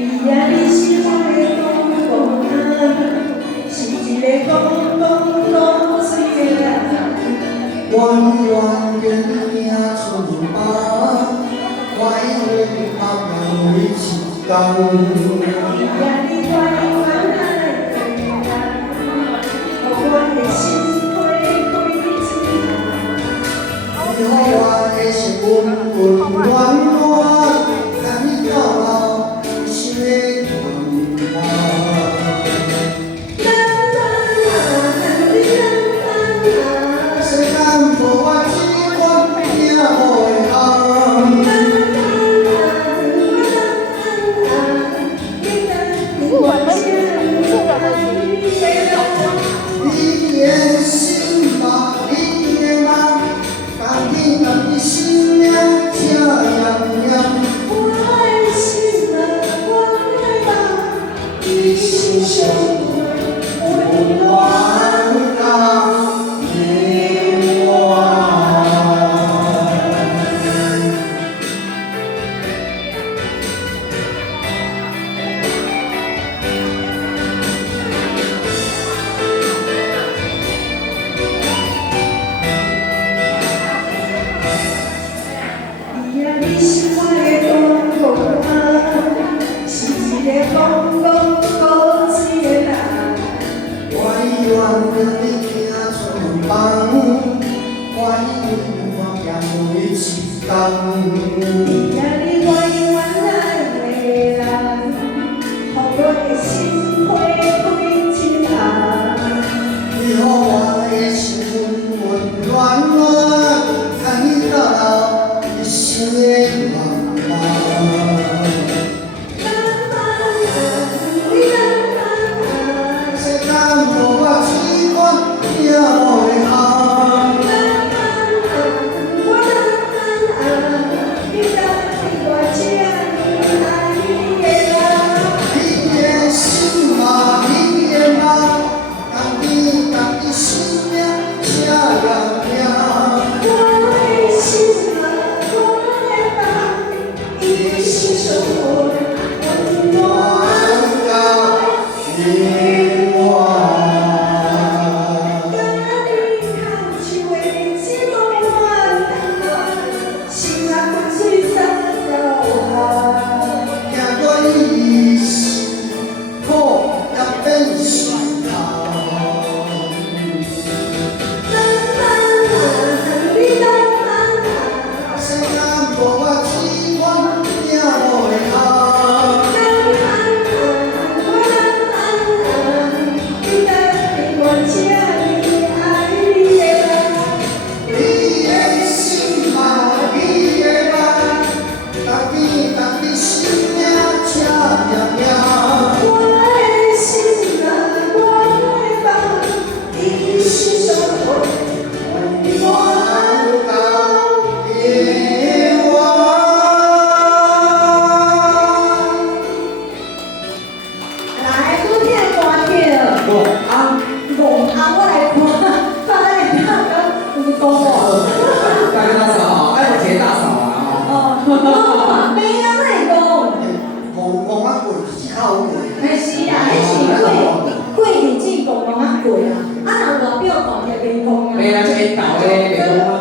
你呀，你是我的公公啊，是一个公公公嘴的人。弯弯的影春梦，怀念后人每一天。你呀，你乖乖爱的人，让我的心花开一场。你好我的心温温暖暖，看你到老，心的愿望。世间无我只管听我的行。你的心嘛，你的梦，家己家己心命这样样。我的心啊，我的梦，你心上温暖到永远。你呀，你是我的公公啊，是一个公公古锥的人。我愿跟你行春梦，怀念我行每一天。你呀，你弯弯爱的人，让我的心花开一行。你好我的心温温暖暖，看你到老，你心的愿望。世间无我只管听我的行。你的心嘛，你的梦，家己家己心命这样样。温到永远。行过伊是苦，也变是甜。世间无我只管听我的行。你的心嘛，你的梦，家己家己心命这样样。温到永远。来，拄听歌叫《五红》，我来看，看咱的票有讲无？大嫂，爱我铁大嫂啊！哦，没啊，那会讲。讲啊贵，是靠贵。哎是啊，迄是